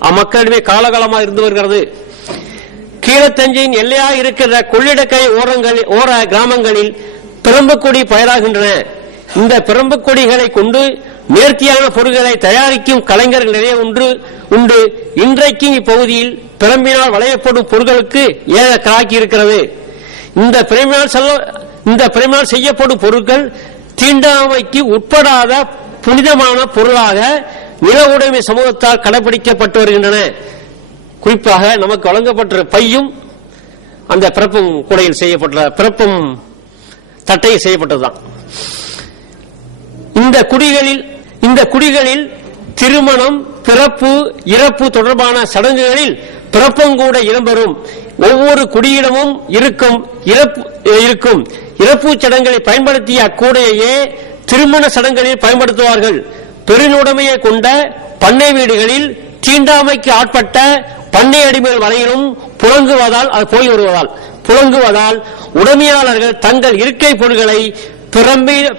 அம்மக்களிடமே காலகாலமாக இருந்து வருகிறது. கீழத்தஞ்சையின் எல்லையா இருக்கிற கொள்ளிடக்கரை ஓரங்களில் ஓர கிராமங்களில் பிரம்புக்கொடி பயிராகின்றன. இந்த பிரம்புக்கொடிகளை கொண்டு நேர்த்தியான பொருட்களை தயாரிக்கும் கலைஞர்கள் நிறைய ஒன்று உண்டு. இன்றைக்கும் இப்பகுதியில் பிரம்பினால் வளையப்படும் பொருட்களுக்கு ஏக கலாக்கி இருக்கிறது. இந்த பிரம்பினால் செல்ல இந்த பிரம்பினால் செய்யப்படும் பொருட்கள் தீண்டாமைக்கு உட்படாத புனிதமான பொருளாக நில உடைமை சமூகத்தால் கடைபிடிக்கப்பட்டு வருகின்றன. குறிப்பாக நமக்கு வழங்கப்பட்ட பையும் அந்த பிறப்பும் கூடையில் செய்யப்பட்ட பிறப்பும் தட்டையில் செய்யப்பட்டதுதான். இந்த குடிகளில் இந்த குடிகளில் திருமணம் பிறப்பு இறப்பு தொடர்பான சடங்குகளில் பிறப்பும் கூட இடம்பெறும். ஒவ்வொரு குடியிடமும் இருக்கும் இறப்பு இருக்கும். இறப்பு சடங்குகளை பயன்படுத்திய அக்கூடையே திருமண சடங்குகளில் பயன்படுத்துவார்கள். பெருநுடைமையை கொண்ட பண்ணை வீடுகளில் தீண்டாமைக்கு ஆட்பட்ட பண்ணை அடிமைகள் வரையிலும் புழங்குவதால் அது போய் வருவதால் புழங்குவதால் உடைமையாளர்கள் தங்கள் இருக்கை பொருட்களை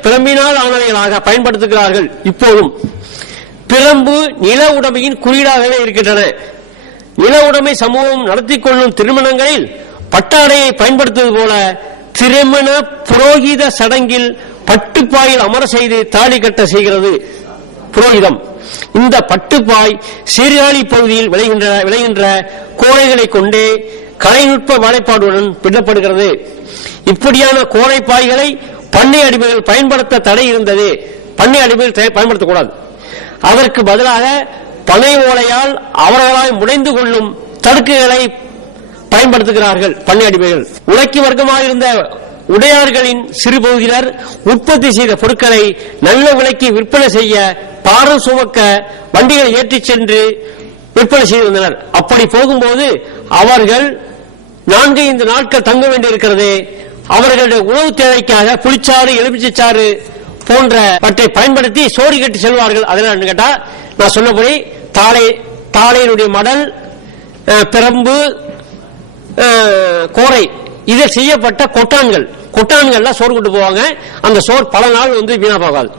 பிரம்பினால் ஆனவைகளாக பயன்படுத்துகிறார்கள். இப்போதும் பிரம்பு நில உடைமையின் குறியீடாகவே இருக்கின்றன. நில உடைமை சமூகம் நடத்தி கொள்ளும் திருமணங்களில் பட்டாடையை பயன்படுத்துவது போல திருமண புரோகித சடங்கில் பட்டுப்பாயில் அமர செய்து தாலி கட்ட செய்கிறது. புரோகிதம். இந்த பட்டுப்பாய் சீர்காழி பகுதியில் விளைகின்ற விளைகின்ற கோழைகளை கொண்டே கலைநுட்ப வாழைப்பாடுடன் பின்னப்படுகிறது. இப்படியான கோழைப்பாய்களை பண்ணை அடிமைகள் பயன்படுத்த தடை இருந்தது. பண்ணை அடிமைகள் பயன்படுத்தக்கூடாது. அதற்கு பதிலாக பனை ஓலையால் அவர்களால் முடைந்து கொள்ளும் தடுக்குகளை பயன்படுத்துகிறார்கள் பண்ணை அடிமைகள். உழைக்கு வர்க்கமாக இருந்த உடையார்களின் சிறு பகுதியினர் உற்பத்தி செய்த பொருட்களை நல்ல விலைக்கு விற்பனை செய்ய பாரம் சுமக்க வண்டிகளை ஏற்றிச் சென்று விற்பனை செய்து வந்தனர். அப்படி போகும்போது அவர்கள் நான்கு ஐந்து நாட்கள் தங்க வேண்டியிருக்கிறது அவர்களுடைய உணவு தேவைக்காக புளிச்சாறு எலுமிச்சைச்சாறு போன்றவற்றை பயன்படுத்தி சோறு கட்டி செல்வார்கள். அதெல்லாம் கேட்டா நான் சொன்னபடி தாளை தாளையினுடைய மடல் பிரம்பு கோரை இதில் செய்யப்பட்ட கொட்டான்கள். கொட்டான்கள்லாம் சோறு கொண்டு போவாங்க. அந்த சோறு பல நாள் வந்து வீணா போகாது.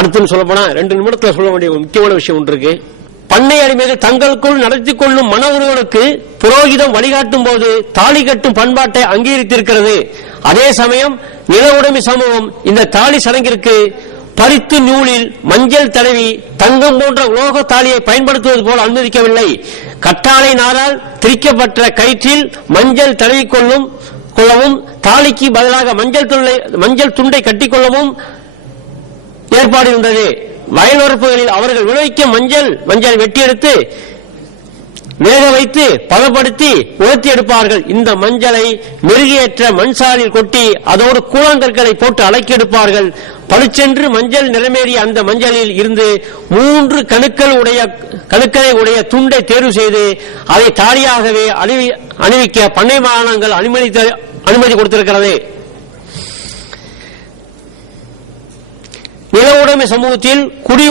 அடுத்துன்னு சொல்ல போனா ரெண்டு நிமிடத்துல சொல்ல வேண்டிய முக்கியமான விஷயம் ஒன்று இருக்கு. பண்ணை அடிமைகள் தங்களுக்குள் நடத்தி கொள்ளும் மன புரோகிதம் வழிகாட்டும் போது தாலி கட்டும் பண்பாட்டை அங்கீகரித்திருக்கிறது. அதே சமயம் நில உடைமை சமூகம் இந்த தாலி சடங்கிற்கு பரித்து நூலில் மஞ்சள் தடவி தங்கம் போன்ற உலோக தாலியை பயன்படுத்துவது போல் அனுமதிக்கவில்லை. கட்டாளை நாரால் திரிக்கப்பட்ட கயிற்றில் மஞ்சள் தடவிக்கொள்ளும் கொள்ளவும் தாலிக்கு பதிலாக மஞ்சள் துண்டை மஞ்சள் துண்டை கட்டிக்கொள்ளவும் ஏற்பாடு இருந்தது. வயலுறுப்புகளில் அவர்கள் விளைவிக்க மஞ்சள் மஞ்சள் வெட்டி எடுத்து வேக வைத்து பதப்படுத்தி உலர்த்தி எடுப்பார்கள். இந்த மஞ்சளை மெருகேற்ற மண்சாரில் கொட்டி அதோடு கூழாங்கற்களை போட்டு அலக்கி எடுப்பார்கள். பளிச்சென்று மஞ்சள் நிறமேறிய அந்த மஞ்சளில் இருந்து மூன்று கணுக்கள் உடைய கணுக்களை உடைய துண்டை தேர்வு செய்து அதை தாலியாகவே அணிவி- அணிவிக்க பண்ணை மாகாணங்கள் அனுமதி அனுமதி கொடுத்திருக்கிறது. நில சமூகத்தில் குடி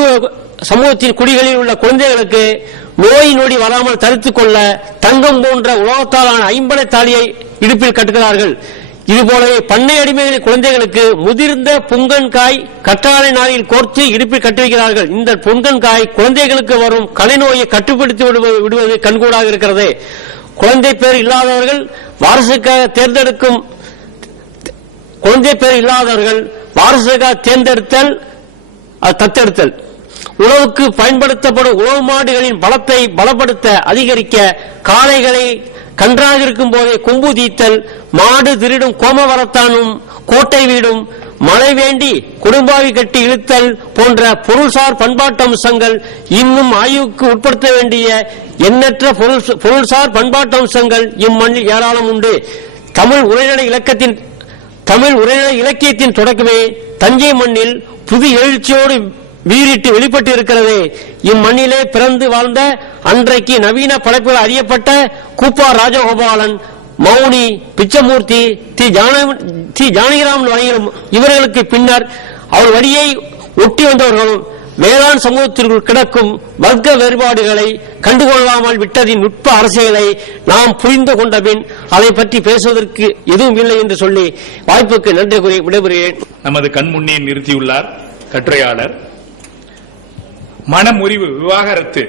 சமூகத்தில் குடிகளில் உள்ள குழந்தைகளுக்கு நோய் நொடி வராமல் தடுத்துக் கொள்ள தங்கம் போன்ற உலகத்தாலான ஐம்படை தாலியை இடுப்பில் கட்டுகிறார்கள். இதுபோலவே பண்ணை அடிமைகளின் குழந்தைகளுக்கு முதிர்ந்த புங்கன்காய் கற்றாழை நாளில் கோர்த்து இடுப்பில் கட்டி வைக்கிறார்கள். இந்த புங்கன்காய் குழந்தைகளுக்கு வரும் கலை நோயை கட்டுப்படுத்தி விடுவது விடுவது கண்கூடாக இருக்கிறது. குழந்தை பேர் இல்லாதவர்கள் வாரசுக்காக தேர்ந்தெடுக்கும் குழந்தை பேர் இல்லாதவர்கள் வாரசுக்காக தேர்ந்தெடுத்தல் அது தத்தெடுத்தல். உழவுக்கு பயன்படுத்தப்படும் உழவு மாடுகளின் பலத்தை பலப்படுத்த அதிகரிக்க காளைகளை கன்றாக இருக்கும் போதே கொம்பு தீத்தல் மாடு திருடும் கோமவரத்தானும் கோட்டை வீடும் மழை வேண்டி குடும்பாவி கட்டி இழுத்தல் போன்ற பொருள்சார் பண்பாட்டு அம்சங்கள் இன்னும் ஆய்வுக்கு உட்படுத்த வேண்டிய எண்ணற்ற பொருள் பொருள்சார் பண்பாட்டு அம்சங்கள் இம்மண்ணில் ஏராளம் உண்டு. தமிழ் உரைநடை இலக்கத்தின் தமிழ் உரைநடை இலக்கியத்தின் தொடக்கமே தஞ்சை மண்ணில் புது எழுச்சியோடு வீறிட்டு வெளிப்பட்டு இருக்கிறது இம்மண்ணிலே பிறந்து வாழ்ந்த அன்றைக்கு நவீன படைப்புகள் அறியப்பட்ட கூப்பா ராஜகோபாலன் மௌனி பிச்சமூர்த்தி தி தி ஜானகிராமன் வழங்கியும் இவர்களுக்கு பின்னர் அவர் வழியை ஒட்டி வந்தவர்களும் வேளாண் சமூகத்திற்குள் கிடக்கும் வர்க்க வேறுபாடுகளை கண்டுகொள்ளாமல் விட்டதின் நுட்ப அரசியலை நாம் புரிந்து கொண்ட பின் அதை பற்றி பேசுவதற்கு எதுவும் இல்லை என்று சொல்லி வாய்ப்புக்கு நன்றி கூறி விடைபெறுகிறேன். நமது கண்முன்னே நிறுத்தியுள்ளார் கட்டுரையாளர். மனமுறிவு விவாகரத்து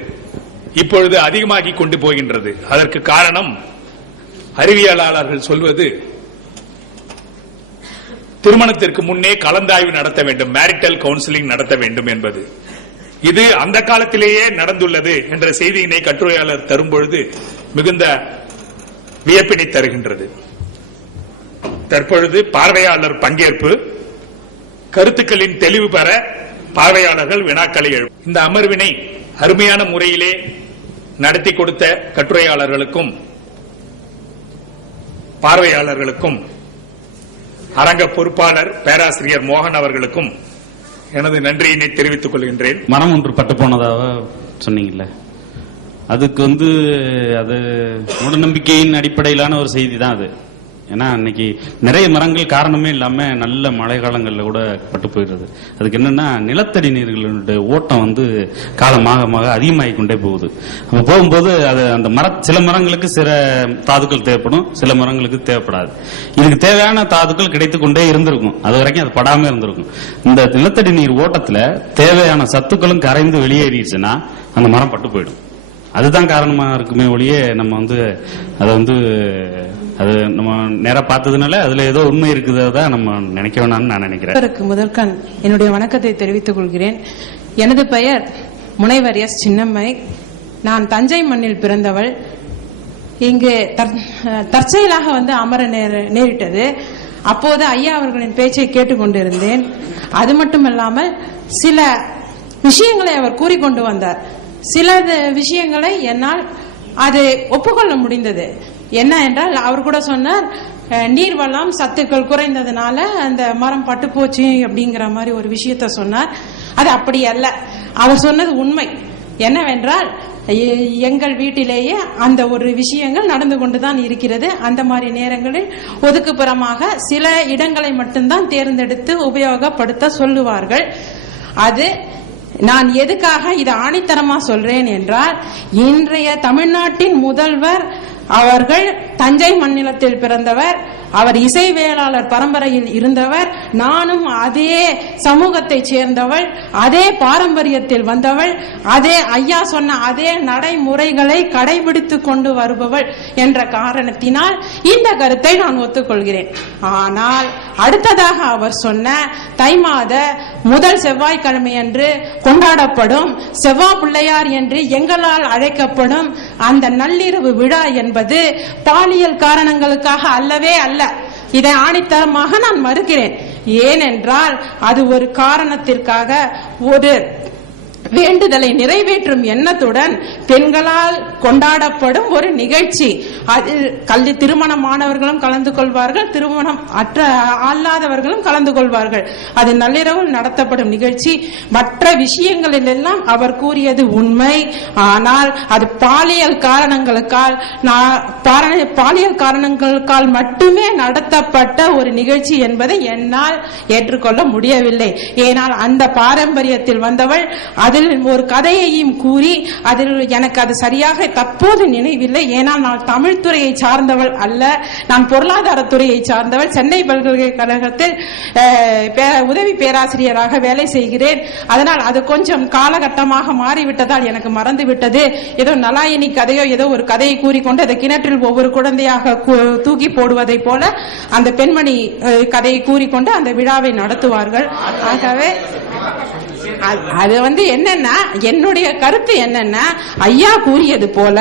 இப்பொழுது அதிகமாகி கொண்டு போகின்றது. அதற்கு காரணம் அறிவியலாளர்கள் சொல்வது திருமணத்திற்கு முன்னே கலந்தாய்வு நடத்த வேண்டும் மேரிட்டல் கவுன்சிலிங் நடத்த வேண்டும் என்பது. இது அந்த காலத்திலேயே நடந்துள்ளது என்ற செய்தியினை கட்டுரையாளர் தரும்பொழுது மிகுந்த வியப்பினை தருகின்றது. தற்பொழுது பார்வையாளர் பங்கேற்பு கருத்துக்களின் தெளிவு பெற பார்வையாளர்கள் வினாக்களை எழுப்பும் இந்த அமர்வினை அருமையான முறையிலே நடத்தி கொடுத்த கட்டுரையாளர்களுக்கும் பார்வையாளர்களுக்கும் அரங்க பொறுப்பாளர் பேராசிரியர் மோகன் அவர்களுக்கும் எனது நன்றியினை தெரிவித்துக் கொள்கின்றேன். மனம் ஒன்று பட்டு போனதாக சொன்னீங்கல்ல. அதுக்கு வந்து அது மூடநம்பிக்கையின் அடிப்படையிலான ஒரு செய்தி தான் அது. ஏன்னா அன்னைக்கு நிறைய மரங்கள் காரணமே இல்லாம நல்ல மழை காலங்கள்ல கூட பட்டு போயிடுது. அதுக்கு என்னன்னா நிலத்தடி நீர்களுடைய ஓட்டம் வந்து காலமாக அதிகமாகி கொண்டே போகுது. அப்ப போகும்போது அது அந்த மர சில மரங்களுக்கு சில தாதுக்கள் தேவைப்படும் சில மரங்களுக்கு தேவைப்படாது. இதுக்கு தேவையான தாதுக்கள் கிடைத்து கொண்டே இருந்திருக்கும். அது வரைக்கும் அது படாம இருந்திருக்கும். இந்த நிலத்தடி நீர் ஓட்டத்துல தேவையான சத்துக்களும் கரைந்து வெளியேறிடுச்சுன்னா அந்த மரம் பட்டு போயிடும். அதுதான் காரணமா இருக்குமே ஒழிய நம்ம வந்து அதை வந்து அது நம்ம நேரம் பார்த்ததுனால அதுல ஏதோ உண்மை இருக்குதா நம்ம நினைக்க வேணாம்னு நான் நினைக்கிறேன். முதற்கண் என்னுடைய வணக்கத்தை தெரிவித்துக் கொள்கிறேன். எனது பெயர் முனைவர் எஸ். சின்னம்மை. நான் தஞ்சை மண்ணில் பிறந்தவள். இங்கு தற்- தற்செயலாக வந்து அமர நேரிட்டது. அப்போது ஐயா அவர்களின் பேச்சை கேட்டுக்கொண்டிருந்தேன். அது மட்டுமல்லாமல் சில விஷயங்களை அவர் கூறிக்கொண்டு வந்தார். சில விஷயங்களை என்னால் அது ஒப்புக்கொள்ள முடிந்தது. என்ன என்றால் அவர் கூட சொன்னார் நீர் நீர்வளம் சத்துக்கள் குறைந்ததுனால அந்த மரம் பட்டு போச்சு அப்படிங்கிற மாதிரி ஒரு விஷயத்த சொன்னார். அது அப்படி அல்ல. அவர் சொன்னது உண்மை. என்னவென்றால் எங்கள் வீட்டிலேயே அந்த ஒரு விஷயங்கள் நடந்து கொண்டுதான் இருக்கிறது. அந்த மாதிரி நேரங்களில் ஒதுக்குப்புறமாக சில இடங்களை மட்டும்தான் தேர்ந்தெடுத்து உபயோகப்படுத்த சொல்லுவார்கள். அது நான் எதுக்காக இதை ஆணித்தரமா சொல்றேன் என்றால் இன்றைய தமிழ்நாட்டின் முதல்வர் அவர்கள் தஞ்சை மண்ணிலத்தில் பிறந்தவர் அவர் இசை வேளாளர் பரம்பரையில் இருந்தவர் நானும் அதே சமூகத்தைச் சேர்ந்தவள் அதே பாரம்பரியத்தில் வந்தவள் அதே ஐயா சொன்ன அதே நடைமுறைகளை கடைபிடித்துக் கொண்டு வருபவள் என்ற காரணத்தினால் இந்த கருத்தை நான் ஒத்துக்கொள்கிறேன். ஆனால் அடுத்ததாக அவர் சொன்ன தை மாத முதல் செவ்வாய்க்கிழமை அன்று கொண்டாடப்படும் செவ்வா பிள்ளையார் என்று எங்களால் அழைக்கப்படும் அந்த நள்ளிரவு விழா என்பது பாலியல் காரணங்களுக்காக அல்லவே அல்ல. இதை ஆணித்தரமாக நான் மறுக்கிறேன். ஏனென்றால் அது ஒரு காரணத்திற்காக ஒரு வேண்டுதலை நிறைவேற்றும் எண்ணத்துடன் பெண்களால் கொண்டாடப்படும் ஒரு நிகழ்ச்சி. அதில் கல்வி திருமணமானவர்களும் கலந்து கொள்வார்கள் திருமணம் அற்ற அல்லாதவர்களும் கலந்து கொள்வார்கள். அது நள்ளிரவில் நடத்தப்படும் நிகழ்ச்சி. மற்ற விஷயங்களில் எல்லாம் அவர் கூறியது உண்மை. ஆனால் அது பாலியல் காரணங்களுக்கால் நான் பாலியல் காரணங்களுக்கால் மட்டுமே நடத்தப்பட்ட ஒரு நிகழ்ச்சி என்பதை என்னால் ஏற்றுக்கொள்ள முடியவில்லை. ஏனால் அந்த பாரம்பரியத்தில் வந்தவள் அதில் ஒரு கதையையும் கூறி அதில் எனக்கு அது சரியாக தற்போது நினைவில்லை. ஏனால் நான் தமிழ் துறையை சார்ந்தவள் அல்ல நான் பொருளாதாரத்துறையை சார்ந்தவள். சென்னை பல்கலைக்கழகத்தில் பே- உதவி பேராசிரியராக வேலை செய்கிறேன். அதனால் அது கொஞ்சம் காலகட்டமாக மாறிவிட்டதால் எனக்கு மறந்து விட்டது ஏதோ நலாயினி கதையோ ஏதோ ஒரு கதையை கூறிக்கொண்டு அதை கிணற்றில் ஒவ்வொரு குழந்தையாக தூக்கி போடுவதை போல அந்த பெண்மணி கதையை கூறிக்கொண்டு அந்த விழாவை நடத்துவார்கள். ஆகவே அது வந்து என்னன்னா என்னுடைய கருத்து என்னன்னா ஐயா கூறியது போல